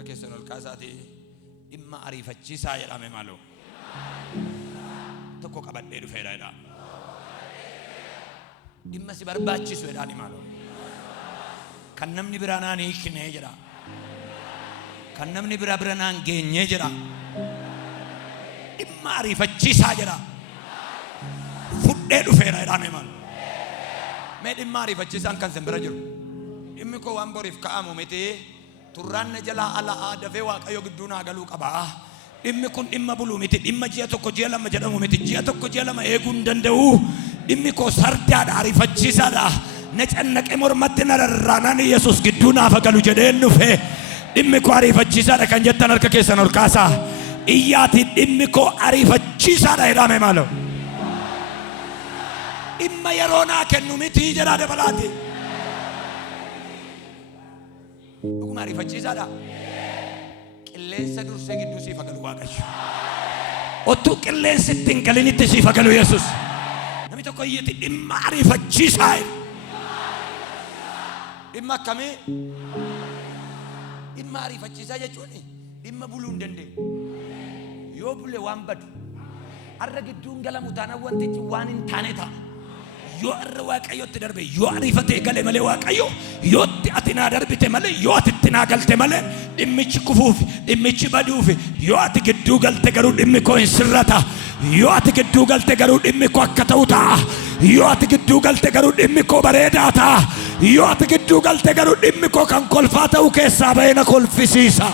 Fuula keessan ol kaasaati dhimma ariifachiisaa jedhame maaloo tokko qabadhee dhufeera jedha. Dhimma si barbaachisu jedhaani maaloo kan namni biraa naan hiiknee jedha, kan namni biraa naan geenyee jedha. Dhimma ariifachiisaa jedha fudhee dhufeera jedhame maaloo. Mee dhimma ariifachiisaan kan sin bira jiru dhimmi koo waan boriif ka'amu miti. Turraanna jalaa alaa dafee Waaqayyo gidduu naa galuu qaba. Dhimmi kun dhimma buluu miti. Dhimma ji'a tokko ji'a lama jedhamu miti. Ji'a tokko ji'a lama eeguu hin danda'u. Dhimmi koo sardaadha, ariifachiisaadha. Na cannaqee mormatti na rarraanaan Yesuus gidduu naaf galu jedheen dhufe. Dhimmi koo ariifachiisaadha kan jettan harka keessan ol kaasaa. Iyyaati dhimmi koo ariifachiisaadha jedhame maaloo. Dhimma yeroo naa kennu miti jedhaa dabalaati. Dhuguma ariifachiisaadha. Qilleensa dursee gidduu siif galu Waaqayyo. Ottuu qilleensi ittiin galinitti siif galu Yesuus. Namni tokko iyyatti dhimma ariifachiisaa. Dhimma akkamii? Dhimma ariifachiisaa jechuun dhimma buluu hin dandeenye. Yoo bule waan badu har'a gidduun galamu taanaan wantichi waan hin taane ta'a. Yoo arra Waaqayyotti darbe yoo ariifatee gale malee Waaqayyo yootti ati naa darbite malee yoo ati itti naa galte malee dhimmichi kufuuf dhimmichi baduuf yoo ati gidduu galte garuu dhimmi koo hin sirrata. Yoo ati gidduu galte garuu dhimmi koo akka ta'u ta'a. Yoo ati gidduu galte garuu dhimmi koo bareedaa ta'a. Yoo ati gidduu galte garuu dhimmi koo kan kolfaa ta'u keessaa bahee na kolfisiisa.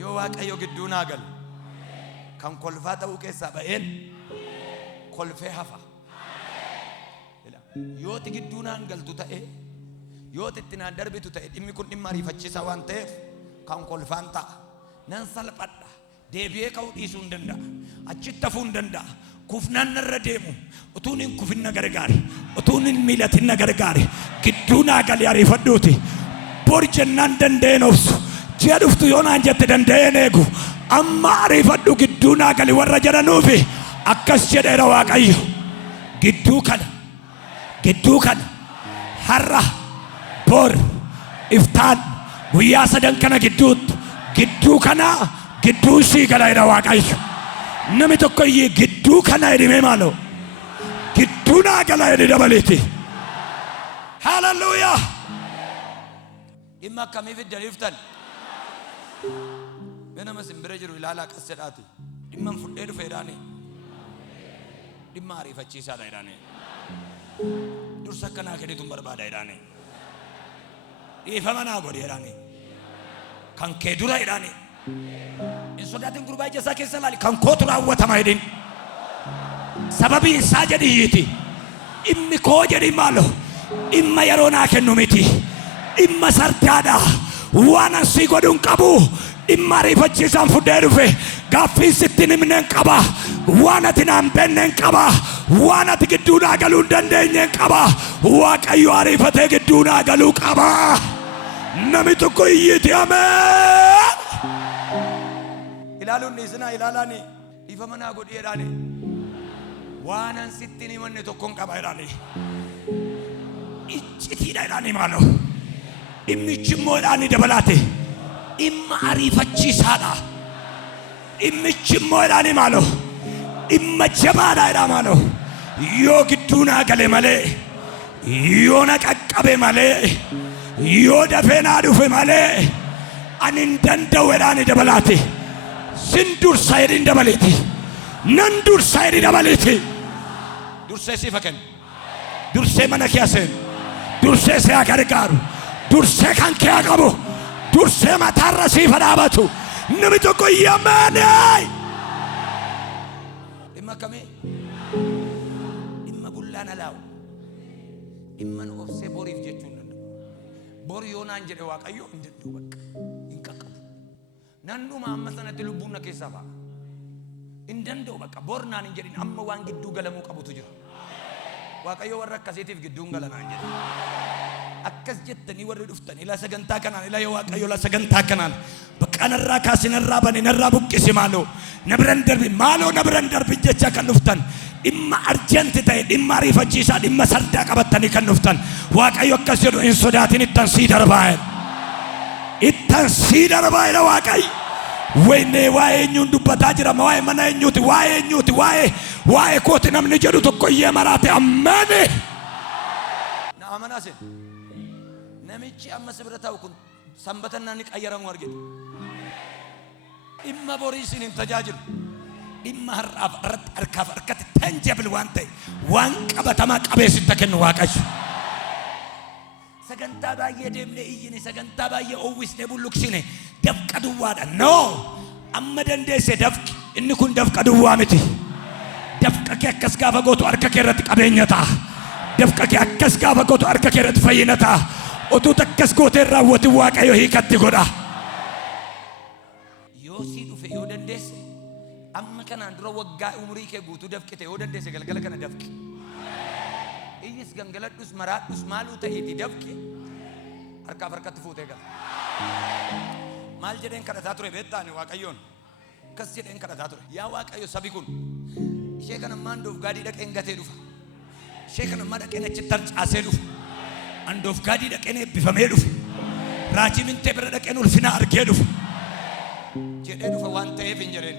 Yoo Waaqayyo gidduu naa galu kan kolfaa ta'u keessaa baheen kolfee hafa. Yoo ati gidduu naan galtu ta'e yoo ati itti naan darbitu ta'e dhimmi kun dhimma ariifachiisaa waan ta'eef kan kolfaan ta'a. Nan salphadha. Deebi'ee ka'uu dhiisuu hin danda'a. Achitti hafuu hin danda'a. Kufnaan narra deemu utuun hin kufin na gargaari. Utuun hin miilatin na gargaari. Gidduu naa gali ariifadhuuti. Bor jennaan danda'een obsu. Ji'a dhuftu yoo naan jette danda'een eegu. Amma ariifadhu gidduu naa gali warra jedhanuufi. Akkas jedheera Waaqayyo. Gidduu kana har'a bor iftaan guyyaa sadan kana gidduutti gidduu kana gidduu sii galaadha Waaqayyo. Namni tokko iyyee gidduu kana edhimee maaloo gidduu naa galaa edhi dabaleeti. Hallelujah. Dhimma akkamiif iddaniiftan? Nama simbira jiru ilaalaa akkas jedhaati. Dhimma fudhee dhufeedhaani. Dhimma ariifachiisaadha jedhaani. Dursa akkanaa kennitu barbaada jedhaani. Dhiifama naa godhi jedhaani. Kan kee dura jedhaani. Hin sodaatin gurbaa ija isaa keessa ilaali. Kan kootu raawwatama jedhin. Sababiin isaa jedhiyyiti. Dhimmi koo jedhi maaloo. Dhimma yeroo naa kennu miti. Dhimma sardaadha. Waan asii godhuun qabu. Dhimma ariifachiisaan fudhee dhufe. Gaaffiin sitti himneen qaba. Waan ati naan beenneen qaba. Waan ati gidduu naa galuu hin dandeenyeen qaba. Waaqayyo ariifatee gidduu naa galuu qaba. Namni tokko iyyiti ameen. Ilaaluun dhiisinaa ilaalaani. Dhiifama naa godhi jedhaani. Waan an sitti himanne tokkoon qaba jedhaani. Iccitiidha jedhaani maaloo. Dhimmichi immoo jedhaani dabalaate. Dhimma ariifachiisaadha. Dhimmichi immoo jedhaani maaloo. Dhimma jabaadha jedhaa maaloo. Yoo gidduu naa gale malee, yoo na qaqqabe malee, yoo dafee naa dhufe malee, ani hin danda'u jedhaani dabalaate. Sin dursa jedhin dabaleeti. Nan dursa jedhi dabaleeti. Dursee siifa kennu. Dursee mana kee seenu. Dursee si haa gargaaru. Dursee kan kee haa qabu. Dursee mataarra siifa dhaabatu. Namni tokko yammaanee. Dhimma akkamii? Dhimma bullaan alaawu. Dhimma nu obsee boriif jechuun danda'u. Bor yoo naan jedhe Waaqayyo hin danda'u bakka. Hin qaqqabu. Nannuma amma sanatti lubbuun na keessaa ba'a. Hin danda'u bakka. Bor naan hin jedhin amma waan gidduu galamuu qabutu jira. Waaqayyo warra akkasiitiif gidduun galanaan jedhe. Akkas jettanii warri dhuftan ila sagantaa kanaan ila yoo Waaqayyo la sagantaa kanaan bakkanarraa kaasinarraa baninarraa buqqisi maaloo nabran darbi maaloo nabran darbi jecha kan dhuftan dhimma arjanti ta'e dhimma ariifachiisaa dhimma sardaa qabattanii kan dhuftan Waaqayyo akkas jedhu hin sodaatin ittan sii darbaa ittan sii darbaayira Waaqayyo. Wayne waa'ee eenyuun dubbataa jira? Waa'ee mana eenyuuti? Waa'ee eenyuuti? Waa'ee kooti namni jedhu tokko iyyee maraate ammaani. Na amanaasin namichi amma sibira ta'u kun sanbata naani qayyaramu argite. Dhimma borii isin hin tajaajilu. Dhimma harkaaf harkatti tangible waan ta'e waan qabatamaa qabeessitti kennu Waaqayyo. Sagantaa baay'ee deemnee iyyine, sagantaa baay'ee oowwisnee bulluqsine dafqa duwwaadha. No, amma dandeesse dafqi. Inni kun dafqa duwwaa miti. Dafqa kee akkas gaafa gootu harka kee irratti qabeenya ta'a. Dafqa kee akkas gaafa gootu harka kee irratti fayyina ta'a. Otuu akkas gootee raawwatu Waaqayyo hiikatti godha. Yoo sii dhufe yoo dandeesse amma kanaan dura waggaa umurii kee guutuu dafqite yoo dandeesse galgala kana dafqi. Iyyis gangaladhus maraadhus maaluu ta'eeti dafqi. Harkaaf harkatti fuutee gala. Maal jedheen kadhataa ture beektaani Waaqayyoon? Akkas jedheen kadhataa ture. Yaa Waaqayyo sabi kun ishee kana ammaan doof gaadii dhaqeen gatee dhufa. Ishee kana ammaa dhaqeen achitti harcaasee dhufa. Andoof gaadii dhaqeen eebbifamee dhufa. Raajii Mintee bira dhaqeen ulfina argee dhufa. Jedhee dhufa waan ta'eef hin jedheen.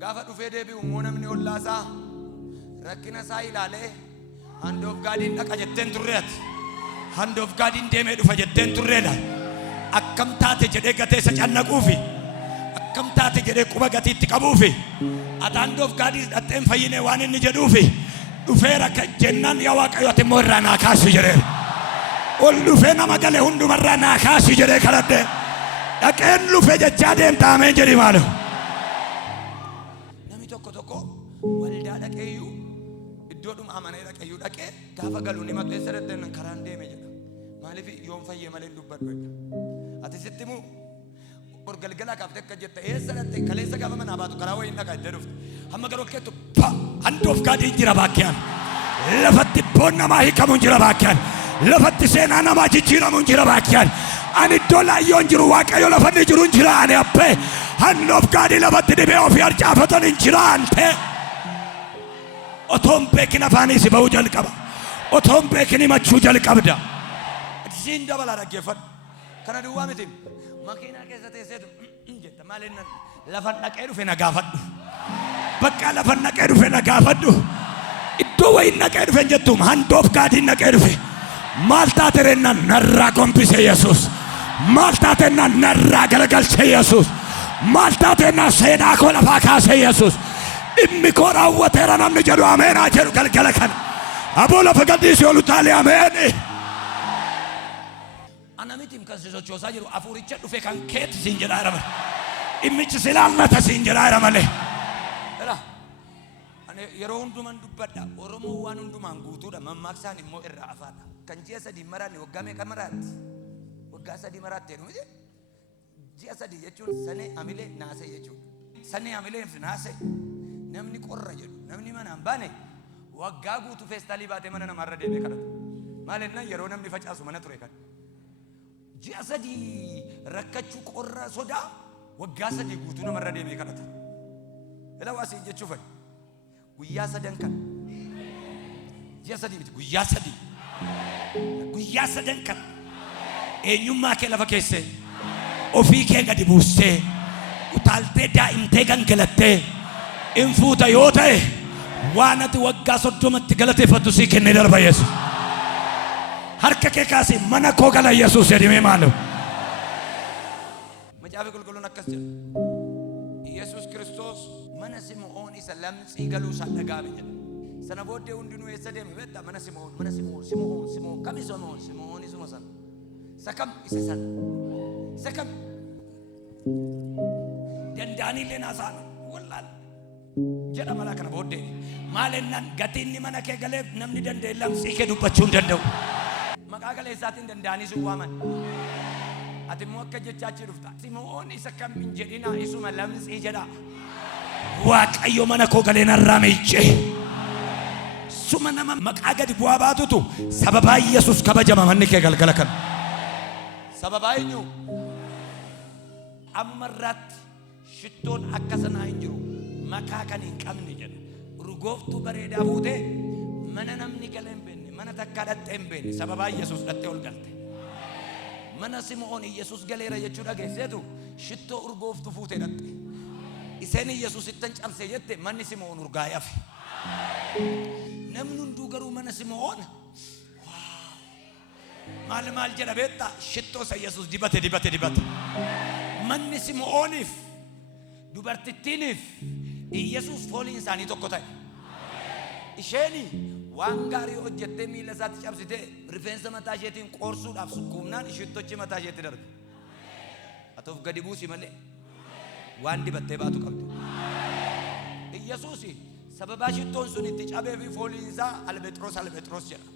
Gaafa dhufee deebi'u immoo namni ollaasaa rakkina isaa ilaalee handoof gaadiin dhaqa jetteen turreeti. Handoof gaadiin deemee dhufa jetteen turreedha. Akkam taate jedhee gatee isa cannaquufi. Akkam taate jedhee quba gatiitti qabuufi. Ati handoof gaadii dhaqxeen fayyinee waan inni jedhuufi. Dhufeera jennaan yaa Waaqayyo ati immoo irraa naa kaasi jedheera. Ol dhufee nama galee hundumarraa naa kaasi jedhee kadhadhe. Dhaqeen dhufee jechaa deemta ameen jedhi maalo. Namni tokko waldaa dhaqeeyyuu iddoodhuma amanee dhaqeeyyuu dhaqee gaafa galuu ni maqaa eessa dhaqxeen karaan deeme jedha. Maaliif yoon fayyee malee dubbadhu jedha. Ati sitti muu galgala kaaftee akka jette eessa dhaqxee kaleessa gaafa manaa baatu karaa wayiin dhaqaa iddoo dhufte. Hamma garuu keetu handoof gaadiin jira baakkiyaan. Lafatti boon namaa hiikamuun jira baakkiyaan. Lafatti seenaa namaa jijjiiramuun jira baakkiyaan. Ani iddoo laayyoon jiru Waaqayyo lafanni jiru jira ani abbee. Handoof gaadii lafatti dhibee ofii harcaafatan hin jiraante. Otoon beekin afaanii si ba'uu jalqaba. Otoon beekin himachuu jalqabda. Siin dabala dhaggeeffadhu. Kana duwwaa miti. Makiinaa keessa teesseetu jetta maaliin lafan dhaqee dhufe na gaafadhu. Bakka lafan dhaqee dhufe na gaafadhu. Iddoo wayiin dhaqee dhufe jettuum handoof gaadiin dhaqee dhufe. Maal taate rennaan narraa gombise Yesuus. Maal taate narraa galagalche Yesuus. Maal taate seenaa koo lafaa kaase Yesuus. Dhimmi koo raawwateera namni jedhu ameenaa jedhu galgala kana. Aboo lafa gadhiisii ol utaalee ameeni. Ana miti kan si sochoosaa jiru afuuricha dhufe kan keeti siin jedhaa jira malee. Dhimmichi si laallata siin jedhaa jira malee. Yeroo hundumaan dubbadha. Oromoo waan hundumaan guutuudha. Mammaaksaan immoo irraa afaadha. Kan ji'a sadii maraanni waggaa meeqa maraatti? Waggaa sadii maraatti jedhu miti. Ji'a sadii jechuun sanee amilee naasee jechuudha. Sanee amilee fi naasee namni qorra jedhu namni manaan baane waggaa guutuu feestaalii baatee mana namarra deemee kadhata. Maalinnaan yeroo namni facaasu mana ture kan. Ji'a sadii rakkachuu qorra sodaa waggaa sadii guutuu namarra deemee kadhata. Ilaa waasii jechuu fedha. Guyyaa sadan kan. Ji'a sadii miti guyyaa sadii. Guyyaa sadan kan. Eenyummaa kee lafa keessee ofii kee gadi buustee utaaltee daa'imtee gangalattee infuuta yoo ta'e waan ati waggaa 30tti galateeffattu sii kennee darba Yesuus. Harka kee kaasee mana koo gala Yesuus jedhimee maaloo. Macaafa qulqulluun akkas jedha. Yesuus Kiristoos mana Simo'oon isa lamxii galuu isaa dhagaame jedha. Sana booddee hundinuu eessa deeme beektaa? Mana Simo'oon kami Simo'oon isuma sana. Sakam isa sana. Sakam danda'anillee naasaan wallaan jedha malaa kana booddee maalinnaan gatiin mana kee galeef namni danda'e lamxii kee dubbachuu hin danda'u. Maqaa galeessaatiin danda'anii sun waaman. Ati immoo akka jechaachii dhufta. Simo'oon isa kam hin jedhinaa isuma lamxii jedha. Waaqayyo mana koo galee narraa miicce. Suma nama maqaa gadi bu'aa baatutu sababaa Yesuus kabajama manni kee galgala kana. Sababaa eenyu? Ammarraatti shittoon akka sanaa hin jiru. Maqaa kan hin qabne jedha. Urgooftuu bareedaa fuutee mana namni galee hin beekne mana takkaa dhattee hin beekne sababaa Yesuus dhattee ol galte. mana Simoon Yesuus galeera jechuudha geesseetu shittoo urgooftu fuutee dhatte. Iseen Yesuus ittan cabsee jette manni Simoon urgaayaaf. Namni hunduu garuu mana Simoon maal jedha beektaa shittoo sa Yesuus dibate. Manni Simooniif dubartittiiniif Yesuus fooliin isaanii tokko ta'e. Isheen waan gaarii hojjettee miila isaatti cabsitee rifeensa mataa isheetiin qoorsuudhaaf sukkuumnaan shittochi mataa isheetti darbe. Atuuf gadi buusi malee waan dibattee baatu qabdi. Yesuus sababa shittoon sun itti cabee fi fooliin isaa albeexroos jedha.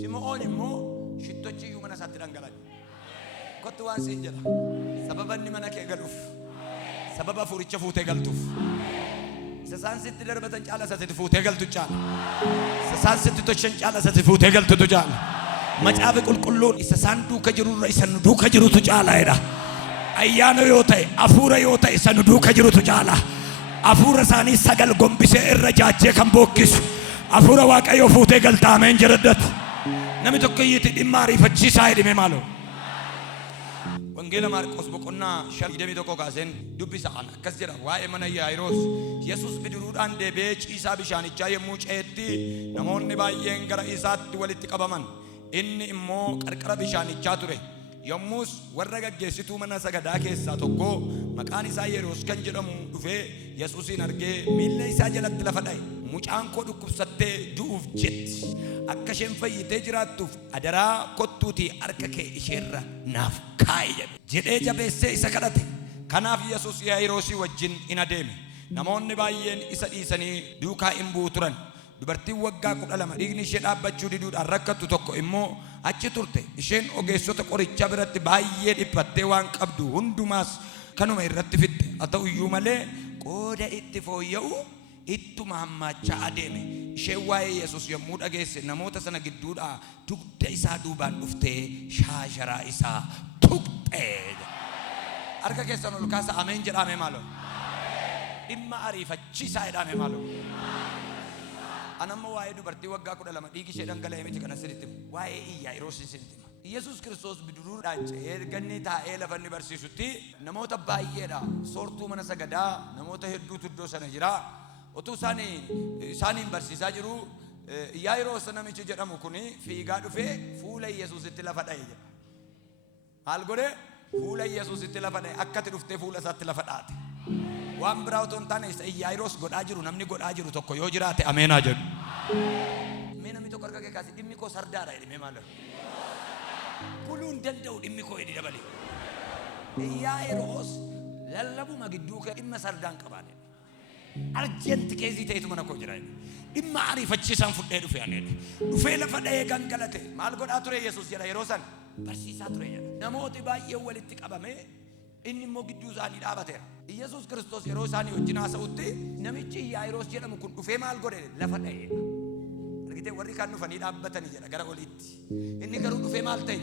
Simoon immoo shittochi iyyuu mana isaatti dhangala'e. Kottu waan siin jedha sababa inni mana kee galuuf sababa furicha fuutee galtuuf sasaan sitti darbatan caala sasitti fuutee galtu caala sasaan sitti toshan caala sasitti fuutee galtu caala macaafi qulqulluun sasaan duuka jirurra isa nu duuka jirutu caala jedha. Ayyaana yoo ta'e afuura yoo ta'e isa nu duuka jirutu caala. Afuura isaanii sagal gombisee irra jaajee kan bookkisu afuura Waaqayyoo fuutee galta. Ameen jedhadhatu namni tokko iyyiti dhimma ariifachiisaa jedhame maaloo. Wangeela Maarqos boqonnaa 51 kaaseen dubbisaan akkas jedha waa'ee mana Yaa'iroos. Yesuus bidiruudhaan deebi'ee ciisaa bishaanichaa yommuu ce'etti namoonni baay'een gara isaatti walitti qabaman. Inni immoo qarqara bishaanichaa ture. Yommus warra gaggeessituu mana sagadaa keessaa tokko maqaan isaa Yaa'iroos kan jedhamu dhufee Yesuusin argee miilla isaa jalatti lafa dha'e. Mucaan koo dhukkubsattee du'uuf jetti. Akka isheen fayyitee jiraattuuf adaraa kottuutii harka kee isheerra naaf kaa'i jedhee jabeessee isa kadhate. Kanaaf Yesuus Yaa'iroosii wajjin in adeeme. Namoonni baay'een isa dhiisanii duukaa in bu'u turan. Dubartiin waggaa 12 dhiigni ishee dhaabbachuu diduudhaan rakkattu tokko immoo achi turte. Isheen ogeessota qorichaa biratti baay'ee dhiphattee waan qabdu hundumaas kanuma irratti fidde. Haa ta'u iyyuu malee qooda itti fooyya'u ittuma hammaachaa adeeme. Isheen waa'ee Yesuus yommuu dhageesse namoota sana gidduudhaa dugda isaa duubaan dhuftee shaasharaa isaa tuqxee. Harka keessan ol kaasa ameen jedhame maaloo. Dhimma ariifachiisaa jedhame maaloo. Anamma waa'ee dubartii waggaa 12 dhiigi ishee dhangala'ee miti kana sirriitti waa'ee Yaa'iroos sirriitti. Yesuus Kiristoos bidiruudhaan ce'ee ganni taa'ee lafa inni barsiisutti namoota baay'eedha. Soortuu mana sagadaa namoota hedduutu iddoo sana jira. Otuu isaaniin barsiisaa jiru Yaa'iroos namichi jedhamu kuni fiigaa dhufee fuula Yesuusitti lafa dha'e jedha. Maal godhe? Fuula Yesuusitti lafa dha'e. Akkati dhuftee fuula isaatti lafa dhaate. Waan biraa otoo hin taane Yaa'iroos godhaa jiru namni godhaa jiru tokko yoo jiraate ameenaa jedhu. Mee namni tokko harka kee kaasee dhimmi koo sardaadha jedhee maal buluu hin danda'u dhimmi koo jedhee dabale. Yaa'iroos lallabuma gidduu kee dhimma sardaan qabaane. Arjenti keezii ta'etu mana koo jira. Dhimma ariifachiisaan fudhee dhufe aneedha. Dhufee lafa dha'ee gangalate. Maal godhaa ture Yesuus jedha yeroo san barsiisaa ture jedha. Namooti baay'een walitti qabame. Inni immoo gidduu isaanii dhaabateera. Yesuus Kiristoos yeroo isaanii wajjin haasa'utti namichi Yaa'iroos jedhamu kun dhufee maal godhe lafa dha'e. Argitee warri kaan dhufanii dhaabbatanii jedha gara oliitti. Inni garuu dhufee maal ta'e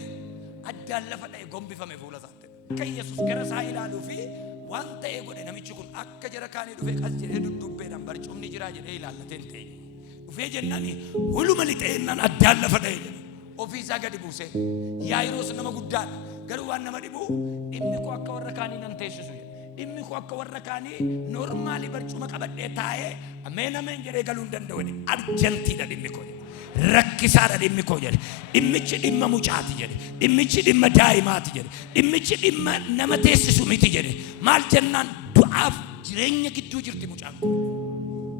addaan lafa dha'e gombifame fuula isaatti. Kan Yesuus gara isaa ilaaluu fi waan ta'e godhe namichi kun akka jara kaanii dhufee qas jedhee dudduubbeedhaan barcumni jira jedhee ilaallateen ta'e. Dhufee jennaani waluma lixeennaan addaan lafa dha'e jedha. Ofii isaa gadi buusee Yaa'iroos nama guddaadha. Garuu waan nama dhibu dhimmi koo akka warra kaanii nan teessisu jedhe. Dhimmi koo akka warra kaanii normaalii barcuma qabadhee taa'ee ameen ameen jedhee galuu hin danda'u jedhe. Arjentiidha dhimmi koo jedhe. Rakkisaadha dhimmi koo jedhe. Dhimmichi dhimma mucaati jedhe. Dhimmichi dhimma daa'imaati jedhe. Dhimmichi dhimma nama teessisu miti jedhe. Maal jennaan du'aaf jireenya gidduu jirti mucaan kun.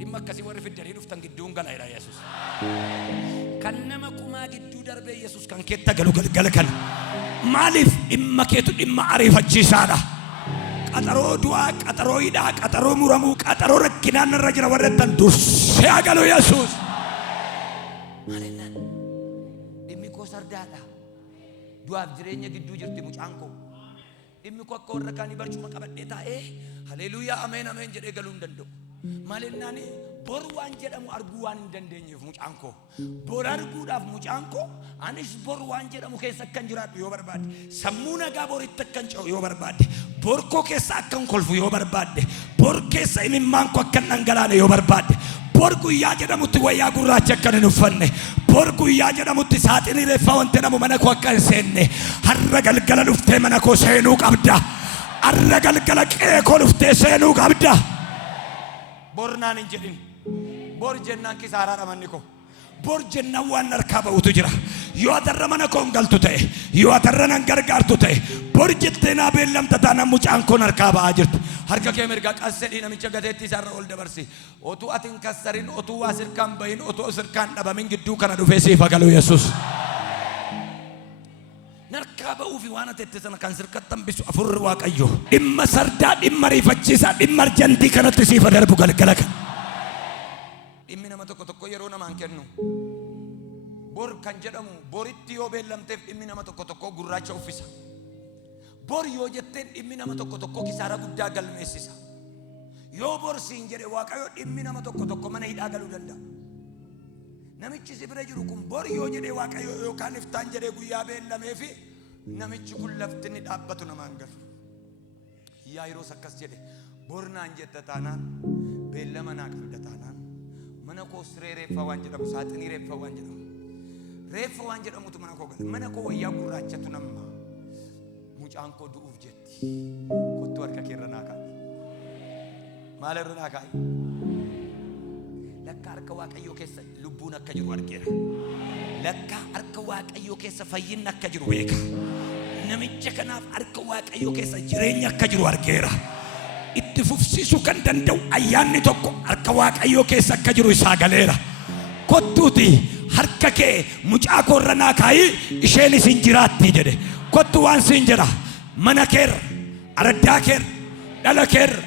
Dhimma akkasii warri fiddanii dhuftan gidduun gala jedha Yesuus. Kan nama kumaa gidduu darbee Yesuus kan keetta galu galgala kana. Maaliif dhimma keetu dhimma ariifachiisaadha. Qaxaroo du'aa, qaxaroo hidhaa, qaxaroo muramuu, qaxaroo rakkinaan irra jira warreettan dursee agalu Yesuus. Maalennaan dhimmi koo sardaadha. Du'aaf jireenya gidduu jirti mucaan koo. Dhimmi koo akka warra kaanii barcuma qabadhee taa'ee haleluuyaa ameen ameen jedhee galuu hin danda'u. Maalennaan bor waan jedhamu arguu waan hin dandeenyeef mucaan koo. Bor arguudhaaf mucaan koo anis bor waan jedhamu keessa akkan jiraadhu yoo barbaadde. Sammuu nagaa boritti akkan ce'u yoo barbaadde. Bor koo keessa akkan kolfu yoo barbaadde. Bor keessa imimmaan koo akkan dhangalaane yoo barbaadde. Bor guyyaa jedhamutti wayyaa gurraacha akkan hin uffanne. bor guyyaa jedhamutti saaxinii reeffaa wanti namu mana koo akka hin seenne har'a galgala dhuftee mana koo seenuu qabda. Har'a galgala qe'ee koo dhuftee seenuu qabda. Bor naan hin jedhin. Bor jennaan kisaaraadha manni koo. Bor jennaan waan harkaa ba'utu jira. Yoo atarra mana koo hin galtu ta'e, yoo atarra nan gargaartu ta'e, bor jettee naa beellamta taanaan mucaan koon harkaa ba'aa jirti. Harka kee mirgaa qassedhii namicha gateetti isaarra ol dabarsi. Otuu ati hin kassarin, otuu waa sirkaan bahin, otuu sirkaan dhabamin gidduu kana dhufee siif galu Yesuus. Narkaa ba'uu fi waan ati itti sana kan sirkattan bisu afurri Waaqayyoo. Dhimma sardaa, dhimma ariifachiisaa, dhimma arjantii kanatti siif darbu galgala kan. Dhimmi nama tokko yeroo namaan kennu. Bor kan jedhamu boritti yoo beellamteef dhimmi nama tokko gurraacha uffisa. Bor yoo jetteen dhimmi nama tokko kisaara guddaa galmeessisa. Yoo bor siin jedhe Waaqayyo dhimmi nama tokko mana hidhaa galuu danda'a. Namichi si bira jiru kun bor yoo jedhe Waaqayyo yookaan iftaan jedhe guyyaa beellameefi namichi kun lafti ni dhaabbatu namaan galu. Yaa yeroo akkas jedhe bor naan jetta taanaan beellama naa qabda taanaan mana koo siree reeffa waan jedhamu saaxinii reeffa waan jedhamu. Reeffa waan jedhamutu mana koo gala. Mana koo wayyaa gurraachatu namma. Mucaan koo du'uuf jetti. Kottu harka kee irra naa kaa'i. Maal irra naa kaa'i? Lakka harka Waaqayyoo keessa lubbuun akka jiru argeera. Lakka harka Waaqayyoo keessa fayyinni akka jiru beeka. Namicha kanaaf harka Waaqayyoo keessa jireenya akka jiru argeera. Itti fufsiisuu kan danda'u ayyaanni tokko harka Waaqayyoo keessa akka jiru isaa galeera. Kottuuti harka kee mucaa koo irra naa kaa'i isheen isin jiraatti jedhe. Kottu waan siin jedha mana keerra, araddaa keerra, dhala keerra,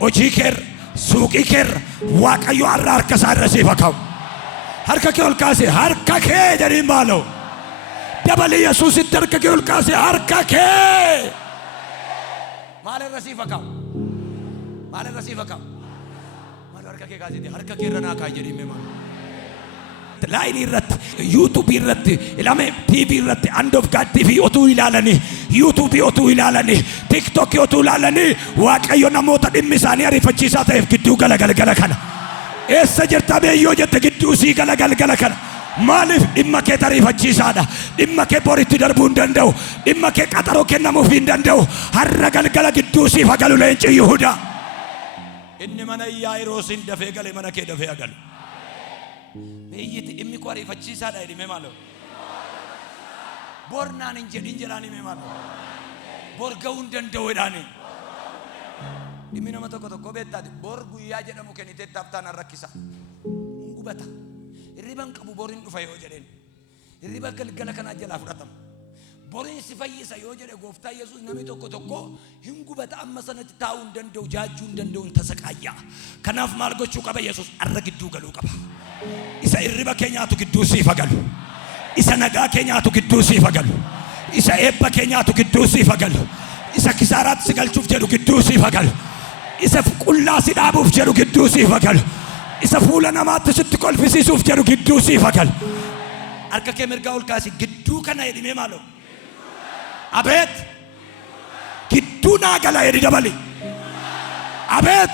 hojii keerra, suuqii keerra Waaqayyo har'a harka isaa irra siif haa kaa'u. Harka kee ol kaasee harka kee jedhiin maaloo. Dabali Yesuusitti harka kee ol kaasee harka kee. Maal irra siif haa kaa'u? Maal irra siif haa kaa'u? Maal harka kee kaasee harka kee irra naa kaa'i jedhiin mee maaloo. Laayinii irratti, yuutuubii irratti, ilame tiivii irratti, andoof gaaddiifii otuu ilaalanii, yuutuubii otuu ilaalanii, tiiktookii otuu ilaalanii, Waaqayyo namoota dhimmi isaanii ariifachiisaa ta'eef gidduu gala galgala kana. Eessa jirta beeyyoo jette gidduu sii gala galgala kana. Maaliif dhimma kee ariifachiisaadha? Dhimma kee boritti darbuu hin danda'u. Dhimma kee qaxaroo kennamuuf hin danda'u. Har'a galgala gidduu siif haa galu leenci Yihudaa. Inni mana Yaa'iroos hin dafee gale mana kee dafee haa galu. Beeyyiti dhimmi koo ariifachiisaadha jedhime maaloo. Bor naan hin jedhin jedhaani mee maaloo. Bor ga'uu hin danda'u jedhaani. Dhimmi nama tokko beektaati. Bor guyyaa jedhamu kennitee taaftaan rakkisa. Hubata. Hirriban qabu boriin dhufa yoo jedheen. Hirriba galgala kanaa jalaa fudhatama. Boriin si fayyisa yoo jedhe gooftaa Yesuus namni tokko hin gubata amma sanatti taa'uu hin danda'u jaajuu hin danda'u tasaqaayyaa. Kanaaf maal gochuu qaba Yesuus har'a gidduu galuu qaba. Isa hirriba keenyaatu gidduu siif haa galu. Isa nagaa keenyaatu gidduu siif haa galu. Isa eebba keenyaatu gidduu siif haa galu. Isa kisaaraatti si galchuuf jedhu gidduu siif haa galu. Isa qullaa si dhaabuuf jedhu gidduu siif haa galu. Isa fuula namaatti sitti kolfisiisuuf jedhu gidduu siif haa galu. Harka kee mirgaa ol kaasi gidduu kana jedhimee maaloo. Abeet gidduu naa gala jedhi dabali. Abeet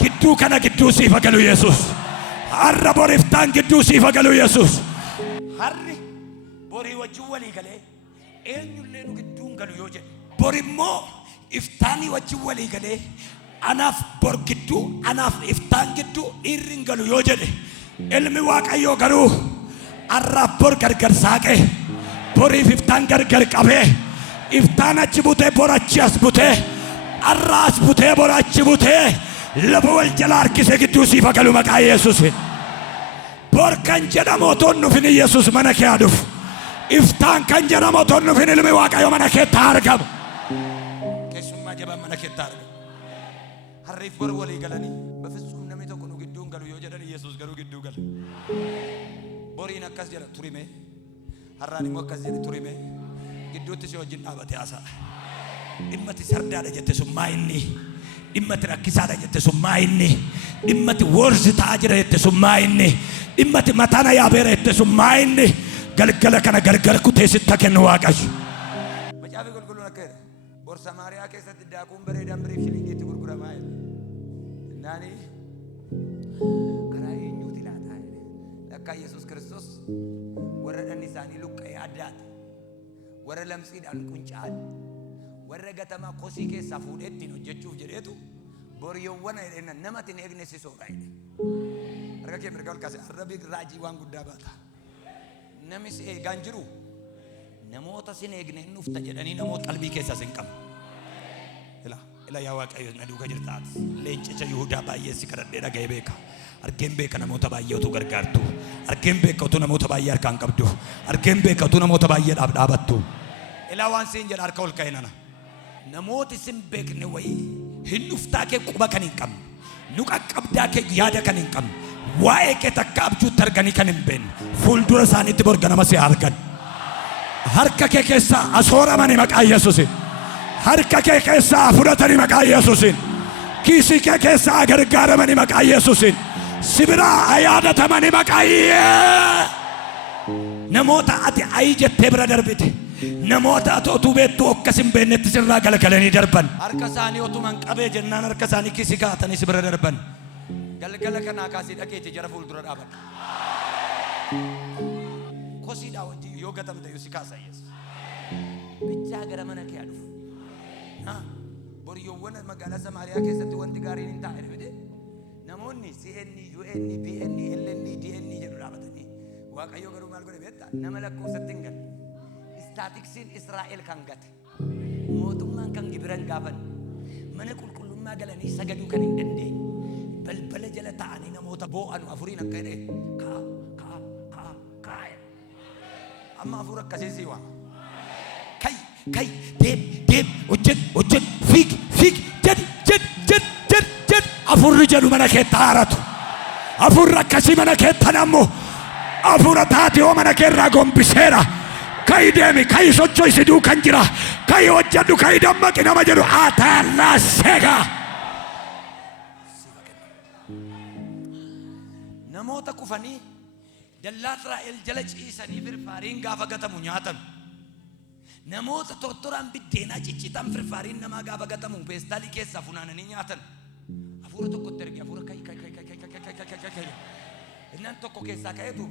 gidduu kana gidduu siif haa galu Yesuus. Har'a boriftaan gidduu siif haa galu Yesuus. Harri borii wajjin walii galee eenyullee nu gidduun galu yoo jedhe. Bor immoo iftaanii wajjin walii galee anaaf bor gidduu anaaf iftaan gidduu dhiirri hin galu yoo jedhe. Ilmi Waaqayyoo garuu har'aaf bor gargar saaqee boriif iftaan gargar qabee iftaan achi butee bor achi as butee har'a as butee bor achi butee lafa wal jala harkisee gidduu siif haa galu maqaa Yesuus. Bor kan jedhamu otoo hin dhufin Yesuus mana kee haa dhufu. Iftaan kan jedhamu otoo hin dhufin ilmi Waaqayyoo mana keetti haa argamu. Keessummaa jabaan mana keetti haa argamu. Harriif bor walii galanii bafisuun namni tokko nu gidduun galu yoo jedhan Yesuus garuu gidduu gala. Boriin akkas jedha turime. Har'aan immoo akkas jedhe turime. Gidduutti si wajjin dhaabatee haasa'a. Dhimmati sardaadha jette sun maa inni? Dhimmati rakkisaadha jette sun maa inni? Dhimmati worsi ta'aa jira jette sun maa inni? Dhimmati mataana yaabeera jette sun maa inni? Galgala kana gargar kutee sitti kennu Waaqayyo. Macaafa qulqulluun akka jedha. Bor Samaariyaa keessatti daakuun bareedaan biriif shilingiitti gurguramaa jedha. Naani karaa eenyuuti laataa jedhe. Lakka Yesus Kristos warra dhanni isaanii luqqa'ee addaate, warra lamsiidhaan qunca'an, warra gatamaa kosii keessaa fuudhee ittiin hojjechuuf jedheetu boriyyoowwan namatti hin eegnesiisuudha jedhe. Harka kee mirga ol kaase arrabii raajii waan guddaa baata. Namni si eegaan jiru namoota sin eegne hin dhufta jedhanii namoota qalbii keessaa sin qabu. Ila yaa Waaqayyo na duuka jirtaat leencicha Yihuudaa baay'ee si kadhadhee dhaga'ee beeka. Argeen beeka namoota baay'ee utuu gargaartu. Argeen beeka utuu namoota baay'ee harkaan qabdu. Argeen beeka utuu namoota baay'ee dhaabattu. Ila waan siin jedha harka ol ka'e nana. Namooti sin beekne wayii hin dhuftaa kee quba kan hin qabne. Nu qaqqabdaa kee yaada kan hin qabne. Waa'ee kee takka abjuutti arganii kan hin beekne. Fuuldura isaaniitti borganama si argan. Harka kee keessaa asooramani maqaa Yesuusin. Harka kee keessaa fudhatani maqaa Yesuusin. Kiisii kee keessaa gargaaramani maqaa Yesuusin. Sibiraa yaadatamani maqaa namoota ati ayi jettee bira darbite. Namoota ati otuu beektuu akkas hin beeknetti sirraa galagalanii darban. Harka isaanii otuman qabee jennaan harka isaanii kiisii kaa'atanii si bira darban. Galgala kanaa kaasii dhaqeeti jara fuuldura dhaabadha. Kosiidhaa wajjin yoo gatamte yoo si kaasa Yesuus. Bichaa gara mana kee dhufu. Boriyyoowwan magaalaa Samaariyaa keessatti wanti gaariin hin taa'e fide. Namoonni CN, UN, BN, LN, DN jedhu dhaabatanii. Waaqayyo garuu maal godhe beektaa? Nama lakkoofsatti hin galle. Istaatiksiin Israa'el kan gate. Mootummaan kan gibiran gaafan. Mana qulqullummaa galanii sagaduu kan hin dandeenye. Balbala jala ta'anii namoota boo'anu afuriin akka jedhe kaa. Amma afur akkasii si waama. Kai deem hojjet fiig jed afurri jedhu mana keetta haaratu. Afurri akkasii mana keetta nammo. Afura taatee mana keerraa gombiseera. Kai deemi kai sochoisi duukan jira. Kai hojjedhu kai dammaqi nama jedhu ataallaa seegaa. Namoota kufanii dallaa Israa'el jala ciisanii firfaariin gaafa gatamu nyaatan. Namoota tortoraan biddeenaa ciccitan firfaariin namaa gaafa gatamu peestaalii keessaa funaananii nyaatan. Hafuura tokkotti erge hafuura kai. Innaan tokko keessaa ka'eetu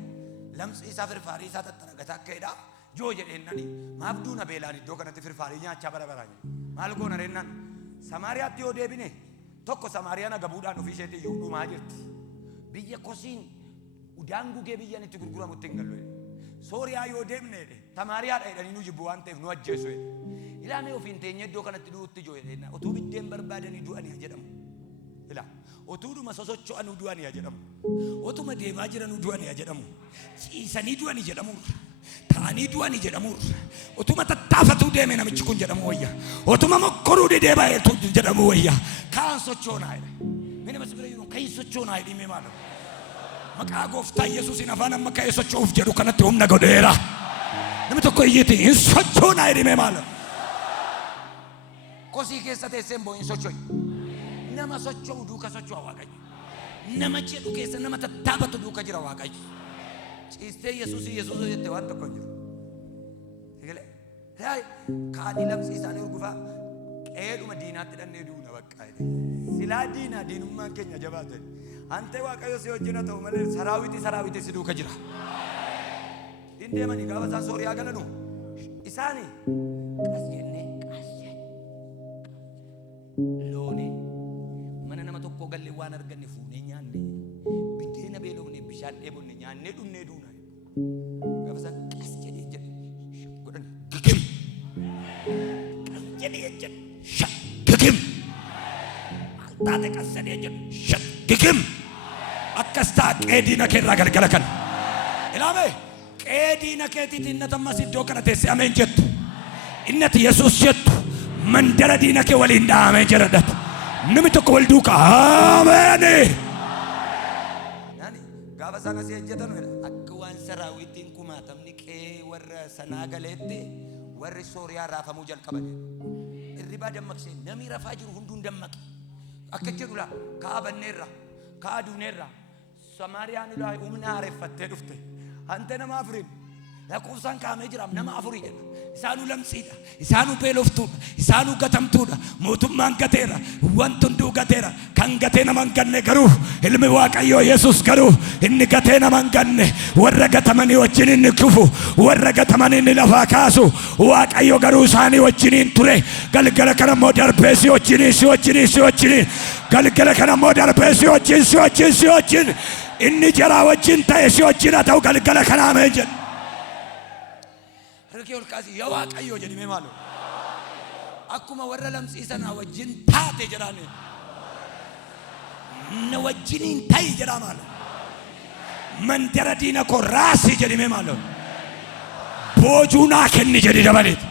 lamsi isaa firfaarii isaa tattanaagataa akka jedhaa joo jedheennani maaf duuna beelaan iddoo kanatti firfaarii nyaachaa bara baraan maal goona reennan Samaariyaatti yoo deebine tokko Samaariyaan agabuudhaan ofii isheetii iyyuu dhumaa jirti. Biyya kosiin udaan gugee biyyan itti gurguramutti hin gallu. Sooriyaa yoo deemne Samaariyaadha jedhanii nu jibbu waan ta'eef nu ajjeesu. Ilaamee ofiin teenye iddoo kanatti du'utti joo jedheenna utuu biddeen barbaadanii du'anii jedhamu. Ila otuudhuma sosocho'anuu du'anii jedhamu. Otuma deemaa jiranuu du'anii jedhamu. Ciisanii du'anii jedhamu. Taanii du'anii jedhamu. Otuma tattaafatuu deeme namichi kun jedhamu wayya. Otuma mokkoruu dedeebaa jedhamu wayya. Kaan sochoonaa jedhe. Mini masbira yeroo kan sochoonaa jedhime maalo. Maqaa gooftaa Yesuusin afaan amma ka'ee socho'uuf jedhu kanatti humna godheera. Namni tokko iyyiti hin sochoonaa jedhime maalo. Kosii keessa teesseen boo'in socho'i. Nama socho'u duuka socho'a Waaqayyo. Nama jedhu keessa nama tattaafatu duuka jira Waaqayyo. Ciistee Yesuus jette waan tokko hin jiru. Egalee kaanii lamsi isaanii urgufaa qeedhuma diinaatti dhannee duuna bakka. Silaa diinummaan keenya jabaate. Ante Waaqayyo si wajjin haa ta'u malee saraawiti si duuka jira. Hin deemanii gaafa isaan Sooriyaa galanu isaanii qas jennee loonii mana nama tokko galle waan arganne fuunee nyaanne biddeena beelofne bishaan dheebonne nyaannee dhunnee duuna. Gaafa isaan qas jedhee godhan gigim qas jedhee gigim altaate qas jedhee gigim akkas ta'a qeediina keerraa galgala kan ilaame qeediina keetiitiin natammas iddoo kana teesse ameen jettu innati Yesuus jettu mandara diina kee waliin dhaamee jedhadhatu namni tokko wal duuka ameeni. Gaafa sana si ejjetan akka waan saraawitiin kumaatamni qee warra sanaa galeetti warri Sooriyaa raafamuu jalqaban. Irribaa dammaqsee namni rafaa jiru hunduun dammaqe akka jedhula kaabanneerra kaaduuneerra Samaariyaan ilaa humna haareffattee dhufte. Hante nama afurin lakkoofsaan kaa'amee jira nama afurii jedha. Isaanuu lamsiidha, isaanuu beeloftuudha, isaanuu gatamtuudha. Mootummaan gateera, wanti hunduu gateera. Kan gatee nama hin ganne garuu ilmi Waaqayyoo Yesuus garuu inni gatee nama hin ganne warra gatamanii wajjin inni kufu, warra gatamanii inni lafaa kaasu. Waaqayyo garuu isaanii wajjiniin ture. Galgala kana immoo darbee si wajjiniin galgala kana immoo darbee si wajjin inni jaraa wajjin ta'e si wajjin haa ta'u galgala kana ameen jedhu. Harki ol kaasi yaa Waaqayyoo jedhime maalo. Akkuma warra lamsiisanaa wajjin taate jedhaane. Na wajjiniin ta'i jedhaa maalo. Mandara diina koo raasi jedhime maalo. Boojuu naa kenni jedhi dabaleeti.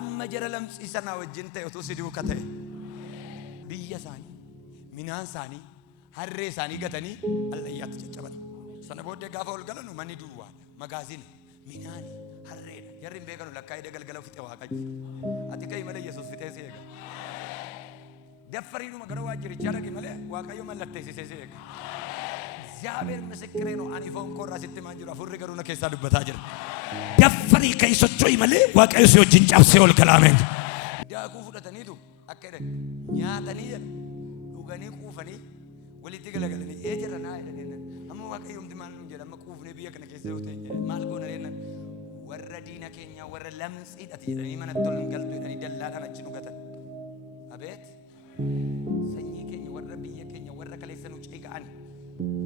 Amma jara lamsiisanaa wajjin ta'e utuu si duuka ta'e. Biyya isaanii, minaan isaanii, harree isaanii gatanii allayyaatti caccaban. Sana booddee gaafa ol galanu manni duwwaadha. Magaazina, minaani, harreedha. Jarri hin beekanu lakkaa'ee galgala fixe Waaqayyo. Ati ka'ii malee Yesuus fixee si eega. Daffariidhuma gara waajjirichaa dhaqi malee Waaqayyo mallatteessisee si eega. እግዚአብሔር ምስክሬ ነው። አኒ ፎን ኮራ ሲተማን ጅራ ፍሪ ገሩና ከሳ ዱበታ ጅራ ደፈሪ ከይሶቾ ይመለ ዋቀዩ ሲወጅን ጫብሴ ወል ከላሜን ዳኩ ፍደተኒቱ አከደ ኛተኒ ዱገኒ ቁፈኒ ወሊቲ ገለገለኒ ኤጀረና አይደነን አሙ ዋቀዩም ዲማን ጀለ መቁፍኔ ቢየ ከነ ከሰ ወተ ማል ጎነ ለነን ወረዲና ኬኛ ወረ ለምጽ ይጣት ይደኒ መነቶልን ገልጡ ይደኒ ደላዳን አችኑ ገተ አቤት ሰኚ ኬኛ ወረ ቢየ ኬኛ ወረ ከለሰኑ ጪጋን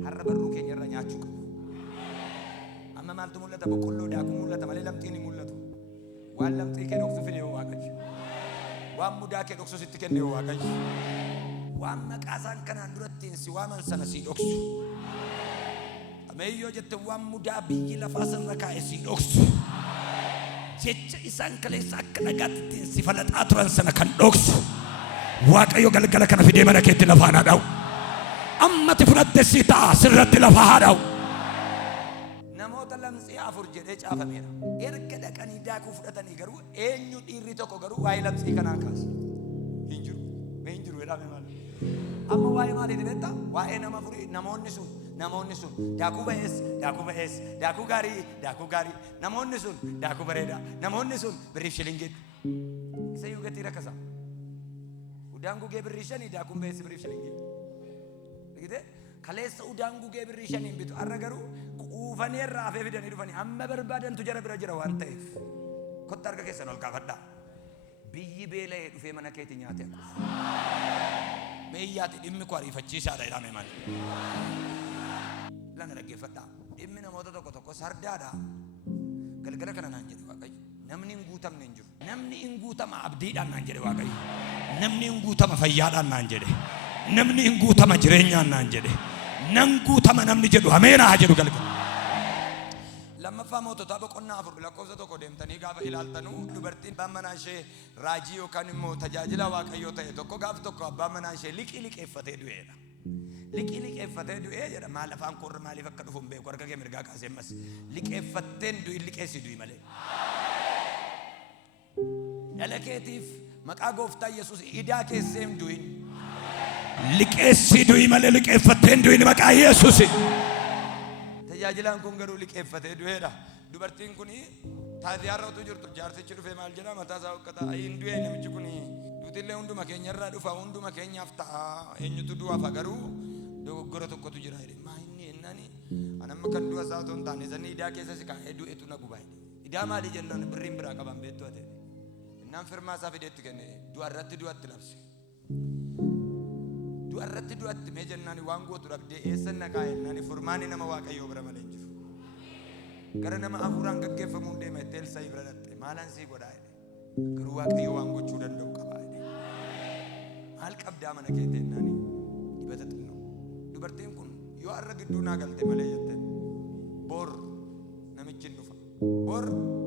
harra barruu keenya irra nyaachuu qabu. Amma maaltu mul'ata? Boqqolloo daakuu mul'ata malee lamxiin hin mul'atu. Waan lamxii kee dhoksu fide Waaqayyo. Waan mudaa kee dhoksu sitti kenne Waaqayyo. Waan maqaa isaan kanaan duratti si waaman sana si dhoksu. Ameeyyoo jette waan mudaa biyyi lafaa sirra kaa'e si dhoksu. Jecha isaan kaleessa akka dhagaatti si falaxaa turan sana kan dhoksu. Waaqayyo galgala kana fidee mana keetti lafaan haa dha'u. Ammati fudhatte si ta'a sirratti lafa haa dha'u. Namoota lamxii afur jedhee caafameera. Erga dhaqanii daakuu fudhatanii garuu eenyu dhiirri tokko garuu waa'ee lamxii kanaa kaasa. Hin jiru jedhame maal? Amma waa'ee maalii dibetta? Waa'ee nama afurii namoonni sun daakuu ba'ees daakuu gaarii namoonni sun daakuu bareedaa namoonni sun birriif shilingiitti. Isa iyyuu gatii rakkasa. Udaan gugee birrii shanii daakuun ba'ees birriif shilingiitti. Kaleessa udaan gugee birrii shaniin bitu arra garuu quufanii irraa hafee fidanii dhufanii amma barbaadantu jara bira jira waan ta'eef kotta harka keessan ol kaafadhaa. Biyyi beela'ee dhufee mana keetti nyaate akka meeyyaati dhimmi koo ariifachiisaadha jedhame malee. Lana dhaggeeffadhaa. Dhimmi namoota tokko sardaadha. Galgala kana naan jedhe Waaqayyo. Namni hin guutamne hin jiru. Namni hin guutama abdiidhaan naan jedhe Waaqayyo. Namni hin guutama fayyaadhaan naan jedhe. Namni hin guutama jireenyaan naan jedhe. Nan guutama namni jedhu ameena haa jedhu galgala. Lammaffaa mootota boqonnaa 4 lakkoofsa 1 deemtanii gaafa ilaaltanu dubartiin abbaan manaa ishee raajii yookaan immoo tajaajila Waaqayyoo ta'e tokko gaafa tokko abbaan manaa ishee liqeeffatee du'eedha. Liqeeffatee du'ee jedha. Maal afaan korra maaliif akka dhufu hin beeku harka kee mirgaa kaasee mas liqeeffatteen liqeessi du'i malee. Dhala keetiif maqaa gooftaa Yesuus idaa keessee hin du'in. Liqeessi du'i malee liqeeffatteen du'in maqaa Yesuus. Tajaajilaan kun garuu liqeeffatee du'eedha. Dubartiin kun taatiyaarra utuu jirtu jaarsichi dhufee maal jedha mataa isaa uffata hin du'e namichi kun duutillee hunduma keenya irraa dhufa hunduma keenyaaf ta'a eenyutu du'afa garuu dogoggora tokkotu jira jedhe. Maa inni ennani anamma kan du'a isaa otoo hin taane sanni idaa keessa si kaa'ee du'etu na guba jedhe. Idaa maalii jennaan birriin biraa qaban beektu ate. Innaan firmaa isaa fideetti kenne du'arratti du'atti labse. Du'arratti du'atti mee jennaan waan gootu dhabdee eessan naqaa ennani furmaani nama Waaqayyoo bira malee jiru. Gara nama afuuraan gaggeeffamuun deema itti Elsaa'i bira dhatte maalan sii godhaa jedhe. Garuu Waaqayyoo waan gochuu danda'u qaba jedhe. Maal qabdaa mana keetti ennaani dibata xinnoo. Dubartiin kun yoo har'a gidduu naa galte malee jette bor namichi hin dhufa. Bor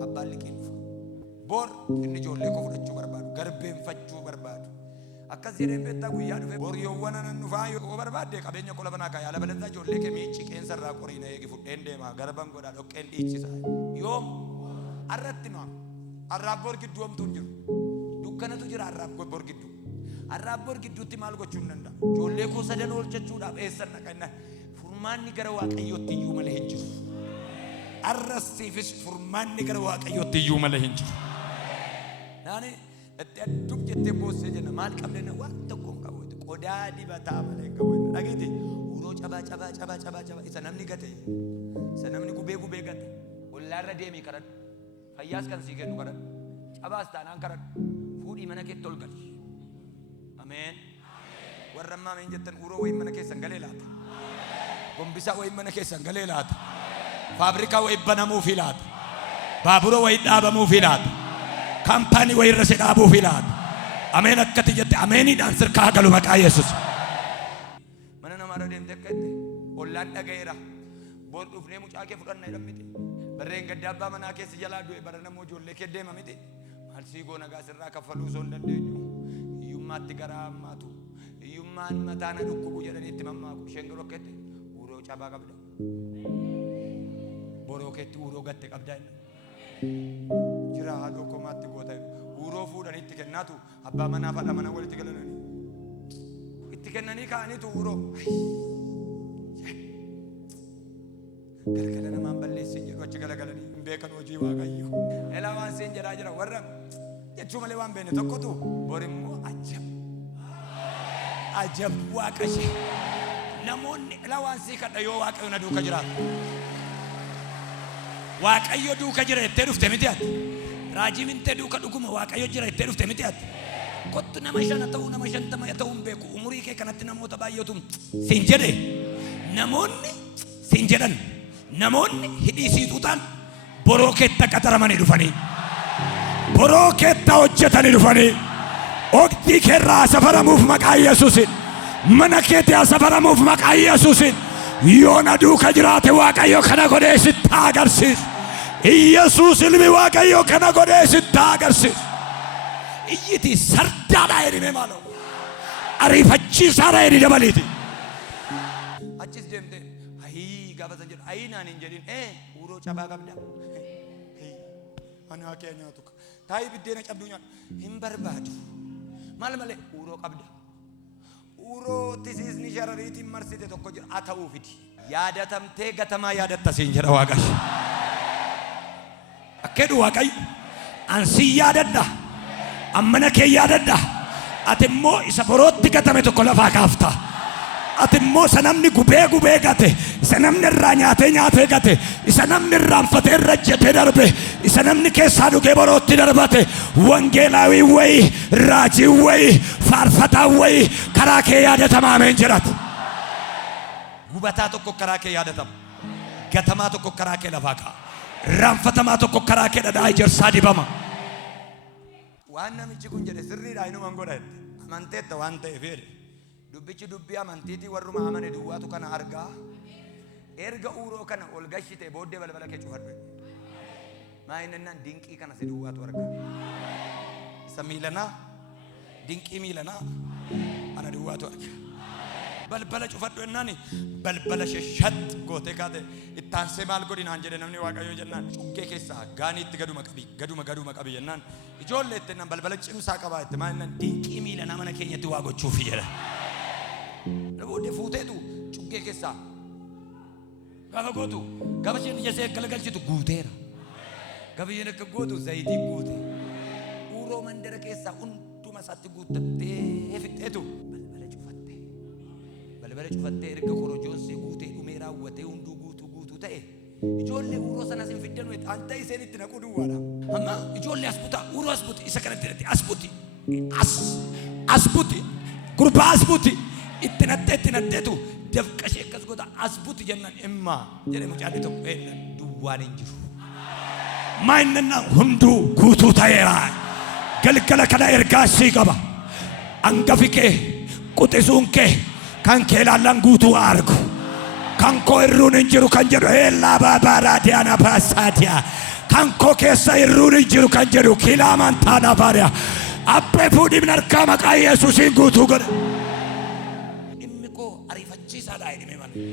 abbaan liqiin dhufa. Bor inni ijoollee koo fudhachuu barbaadu garbeenfachuu barbaadu. Akkas jedhee beektaa guyyaa dhufe bor yoowwan anan dhufaa yoo barbaadde qabeenya kola banaa kaa yaala balantaa ijoollee kee miici qeensa irraa qoriina eegi fudheen deema garban godhaa dhoqqeen dhiichisa. Yoom arratti nua arraab bor gidduu homtuu hin jiru. Dukkanatu jira arraab bor gidduu. Arraab bor gidduutti maal gochuu hin danda'a. Ijoollee koo sadan oolchachuudhaaf eessan naqanna furmaanni gara Waaqayyootti iyyuu malee hin jiru. arrasiifis furmaanni gara Waaqayyootti iyyuu malee hin jiru. Naani itti adduu jettee boossee jenna maal qabdeen waan tokko hin qabu qodaa dibataa malee hin qabu dhageetti uroo cabaa isa namni gate isa namni gubee gate wallaarra deemii kadhadhu fayyaas kan sii kennu kadhadhu cabaas taanaan kadhadhu fuudhii mana keetti ol gali. Ameen. Warra ammaa ameen jettan uroo wayii mana keessan galee laata gombisaa wayii mana keessan galee laata faabrikaa wayii banamuuf laata baabura wayii dhaabamuuf laata kampaanii wayii irra si dhaabuuf laata. Ameen akkati jette ameeniidhaan sirkaa galu maqaa Yesuus. Mana namaarra deemtee akka itti ollaan dhagayeera boor dhufnee mucaa kee fudhanna jedhan miti barreen gadda abbaa manaa keessi jalaa du'e bara namoo ijoollee kee deema miti maal sii goona gaasirraa kaffaluu osoo hin dandeenyu hiyyummaatti garaa hammaatu hiyyummaan mataana dhukkubu jedhanii itti mammaaku isheen garuu akka itti uroo cabaa qabda boroo keetti uroo gatte qabdaa jira haadhoo komaatti goota uroo fuudhanii itti kennaatu abbaa manaa fadha mana walitti galananii itti kennanii kaa'aniitu uroo galgala namaan balleessin jedhu achi galagalanii hin beekan hojii Waaqayyoo. Elaa waan siin jedhaa jira warra jechuu malee waan beekne tokkotu borimmoo ajab Waaqayyo namoonni elaa waan sii kadha yoo Waaqayyo na duuka jiraatu Waaqayyo duuka jira jettee dhufte miti ati raajii mintee duuka dhuguma Waaqayyo jira jettee dhufte miti ati kottu nama shana ta'uu nama shantama ta'uu hin beeku umurii kee kanatti namoota baay'eetu siin jedhe namoonni siin jedhan namoonni hidhiisiituudhaan boroo keetta qaxaramanii dhufanii boroo keetta hojjetanii dhufanii oogdii keerraa safaramuuf maqaa Yesuusin mana keetti safaramuuf maqaa Yesuusin yoo na duuka jiraate Waaqayyo kana godhee sitti agarsiisa. Yesuus ilmi Waaqayyo kana godhee sitti agarsiisa. Iyyiti sardaadhaa jedhime maaloo ariifachiisaadhaa jedhi dabaliiti. Achis deemtee gaafa san jedhu ayinaan hin jedhin uroo cabaa qabda anaa kee nyaatu taa'ii biddeena cabduu nyaatu hin barbaadu maal malee uroo qabda uroo tisiisni sharariitiin marsite tokko jira haa ta'uu fidi yaadatamtee gatamaa yaadatta siin jedha Waaqayyo akkeedhu Waaqayyo ansii yaadadha ammana kee yaadadha ati immoo isa borootti gatame tokko lafaa kaafta. Ati immoo sanamni gubee gate sanamni irraa nyaatee gate sanamni irraanfatee irra jetee darbe sanamni keessaa dhugee borootti darbate wangeelaawii wayi raajii wayi faarfataa wayi karaa kee yaadatama ameen jedhate. Gubataa tokko karaa kee yaadatama gatamaa tokko karaa kee lafaa ka'a raanfatamaa tokko karaa kee dhadhaa ijarsaa dibama. Waan namichi kun jedhe sirriidhaa inumaan godha amanteetta waan ta'eef jedhe dubbichi dubbii amantiitii warruma amane duwwaatu kana argaa erga uroo kana ol gashite booddee balbala kee cufadhu maayinannaan dinqii kana si duwwaatu argaa isa miilanaa dinqii miilanaa ana duwwaatu argaa balbala cufadhu ennaani balbala sheshat gootee kaate ittaansee maal godhinaan jedhe namni Waaqayyo jennaan cuqqee keessaa gaanii itti gaduma qabi jennaan ijoollee itti ennaan balbala cimsaa qabaa itti maayinannaan dinqii miilanaa mana keenyatti waa gochuufi jedha. Namoonni fuuteetu cuqqee keessaa gaafa gootu gaafa isheen ija ishee galagalchitu guuteera gaafa isheen akka gootu zayitii guute uroo mandara keessaa hunduma isaatti guuttattee fixxeetu balbala cufattee erga korojoonsee guutee dhumee raawwatee hunduu guutuu ta'e ijoollee uroo sanas hin fiddan anta isheen itti naquu duwwaadha amma ijoollee asbuta uroo asbuti isa kanatti irratti asbuti gurbaa asbuti itti natteetu dafqashee akkas goota asbuti jennan immaa jedhe mucaalli tokko eennan duwwaan hin jiru maayinnannaa hunduu guutuu ta'eera galgala kana ergaa sii qaba hangafi kee quxisuun kee kan kee laallaan guutuu argu kan koo irruun hin jiru kan jedhu eelaa baabaadhaa diyaana baasaatiyaa kan koo keessa irruun hin jiru kan jedhu kilaa amantaan afaariyaa abbee fuudhiin harkaa maqaa Yesuusiin guutuu godhe. Ariifachiisaadhaa jedhime malee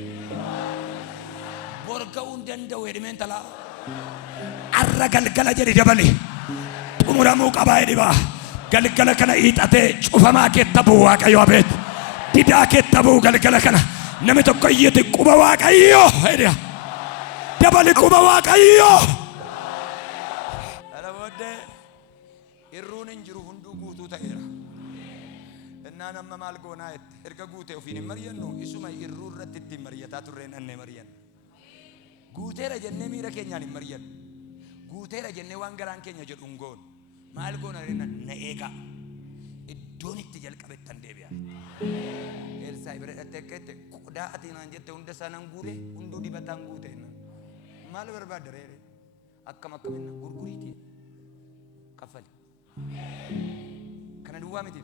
borga'uu hin danda'u jedhimeen talaa arra galgala jedhi dabali xumuramuu qabaa jedhibaa galgala kana hiixatee cufamaa keetta bu'u Waaqayyo abeet didaa keetta bu'u galgala kana namni tokko iyyiti quba Waaqayyo jedha dabali quba Waaqayyoo. Kana booddee irruun hin jiru hunduu guutuu ta'eera. Innaan amma maal goonaa jette erga guutee ofiin hin mari'annu isuma irruu irratti ittiin mari'ataa turreen annee mari'annu. Guuteera jennee miira keenyaan hin mari'annu. Guuteera jennee waan garaan keenya jedhu hin goonu. Maal goona na eegaa. Iddoon itti jalqabettan deebi'a. Elsaa bira dhattee kette qodaa ati naan jette hunda saanaan guure hunduu dibataan guute. Maal barbaadda reere? Akkam akkaminna gurguriitii kaffali. Kana duwwaa miti.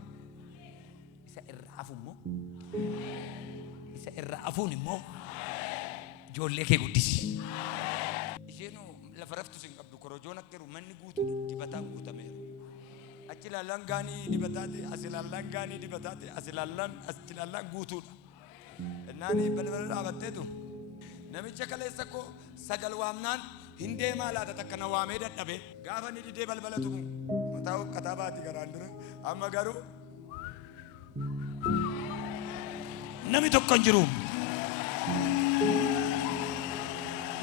Isa irraa hafuun immoo ijoollee kee guddisi. Isheen lafa raftu sin qabdu korojoon akka jiru manni guutu dibataan guutameera. Achi ilaallaan gaanii dibataate as ilaallaan gaanii dibataate as ilaallaan guutuudha. Naani balbala dhaabatteetu namicha kaleessa koo sagal waamnaan hin deemaa laata takka na waamee dadhabe gaafa ni didee balbalatu mataa uffata baati garaan dura amma garuu nami tokko hin jiru.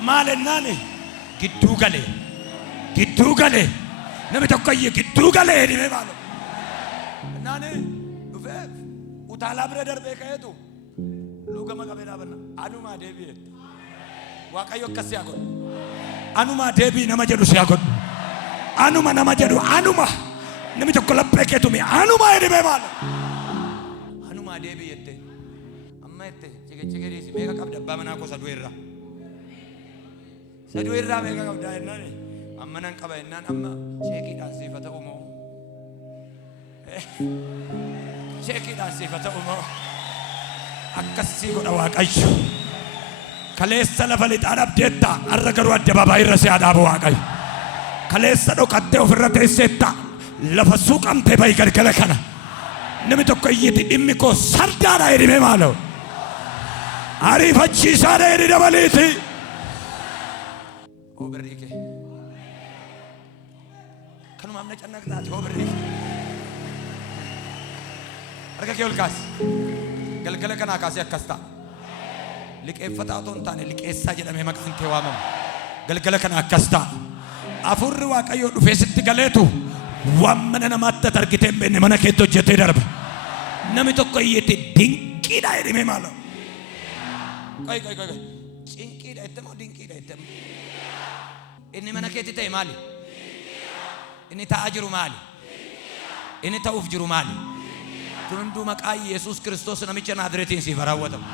Maal ennaani gidduu galee nami tokko iyyee gidduu galee dhibee maalo. Ennaani dhufee utaalaa bira darbee ka'eetu lugama qabee dhaabanna anumaa deebi'e. Waaqayyo akkas yaa godhu. Anumaa deebii nama jedhu si yaa godhu. Anuma nama jedhu anuma nami tokko laphee keetumi anumaa dhibee maalo. Anumaa deebii jette. Amma jette chige deesi meeqa qabda abbaa manaa koo saduu irraa meeqa qabda jennaani. Amma nan qaba jennaan amma sheekiidhaan siifa ta'u moo? Sheekiidhaan siifa ta'u moo? Akkasii godha Waaqayyo. Kaleessa lafa lixaa dhabdeetta har'a garuu addabaabaayii irra si dhaabu Waaqayyo. Kaleessa dhokattee ofirra teesseetta lafa suuqamtee bahi galgala kana. Namni tokko iyyiti dhimmi koo sardaadha jedhimee maaloo. Ariifachiisaadha jedhi dabaliiti. Birrii kee. Kanumaaf na cannaqxaati birrii kee. Harka kee ol kaasi. Galgala kanaa kaasee akkas ta'a. Liqeeffataa otoo hin taane liqeessaa jedhamee maqaan kee waamama. Galgala kana akkas ta'a. Afurri Waaqayyoo dhufee sitti galeetu waan mana namaatti argitee hin beekne mana keetti hojjetee darba. Nami tokko iyyatti dinqiidha jedhamee maaloo. Qoy. Cinqiidha jettee moo dinqiidha jettee? Inni mana keetti ta'e maali? Inni ta'aa jiru maali? Inni ta'uuf jiru maali? Hunduu maqaa Yesuus Kiristoos namicha Naazreetiin siif raawwatamu.